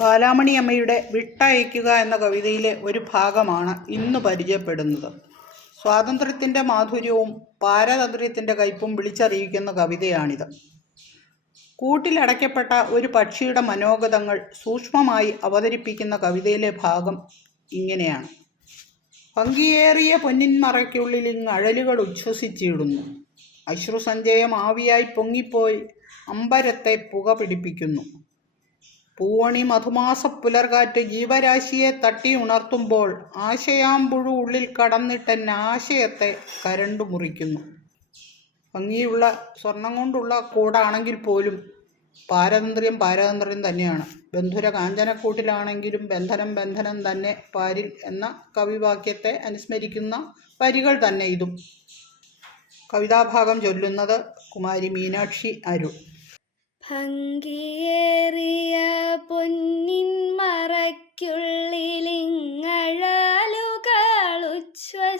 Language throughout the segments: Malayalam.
ബാലാമണി അമ്മയുടെ വിട്ടയക്കുക എന്ന കവിതയിലെ ഒരു ഭാഗമാണ് ഇന്ന് പരിചയപ്പെടുന്നത്. സ്വാതന്ത്ര്യത്തിന്റെ മാധുര്യവും പാരതന്ത്ര്യത്തിന്റെ കയ്പും വിളിച്ചറിയിക്കുന്ന കവിതയാണിത്. കൂട്ടിലടയ്ക്കപ്പെട്ട ഒരു പക്ഷിയുടെ മനോഗതങ്ങൾ സൂക്ഷ്മമായി അവതരിപ്പിക്കുന്ന കവിതയിലെ ഭാഗം ഇങ്ങനെയാണ്. ഭംഗിയേറിയ പൊന്നിന്മറയ്ക്കുള്ളിൽ ഇങ്ങ് അഴലുകൾ ഉച്ഛ്വസിച്ചിടുന്നു അശ്രുസഞ്ചയം ആവിയായി പൊങ്ങിപ്പോയി അമ്പരത്തെ പുക പിടിപ്പിക്കുന്നു. പൂവണി മധുമാസ പുലർകാറ്റ് ജീവരാശിയെ തട്ടി ഉണർത്തുമ്പോൾ ആശയാമ്പുഴു ഉള്ളിൽ കടന്നിട്ട് ആശയത്തെ കരണ്ടു മുറിക്കുന്നു. ഭംഗിയുള്ള സ്വർണം കൊണ്ടുള്ള കൂടാണെങ്കിൽ പോലും പാരതന്ത്ര്യം പാരതന്ത്ര്യം തന്നെയാണ്. ബന്ധുര കാഞ്ചനക്കൂട്ടിലാണെങ്കിലും ബന്ധനം ബന്ധനം തന്നെ പാരിൽ എന്ന കവിവാക്യത്തെ അനുസ്മരിക്കുന്ന വരികൾ തന്നെ ഇതും. കവിതാഭാഗം ചൊല്ലുന്നത് കുമാരി മീനാക്ഷി അരുൾ ഭംഗിയേറിയ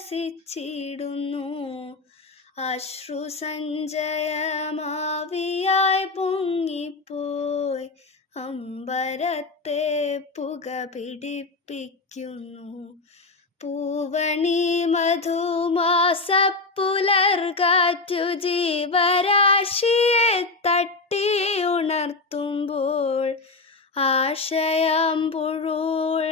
ഉച്ഛ്വസിച്ചിടുന്നു അശ്രുസഞ്ചയമാവിയായി പൊങ്ങിപ്പോയി. അമ്പരത്തെ പുക പിടിപ്പിക്കുന്നു. പൂവണി മധുമാസപ്പുലർകാറ്റു ജീവരാശിയെ തട്ടി ഉണർത്തുമ്പോൾ ആശയം കടന്നിട്ടെൻ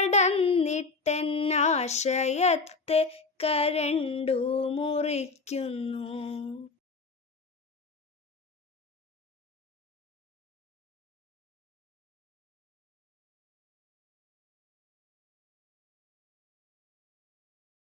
കടന്നിട്ടെന്നാശയത്തെ കരണ്ടു മുറിക്കുന്നു.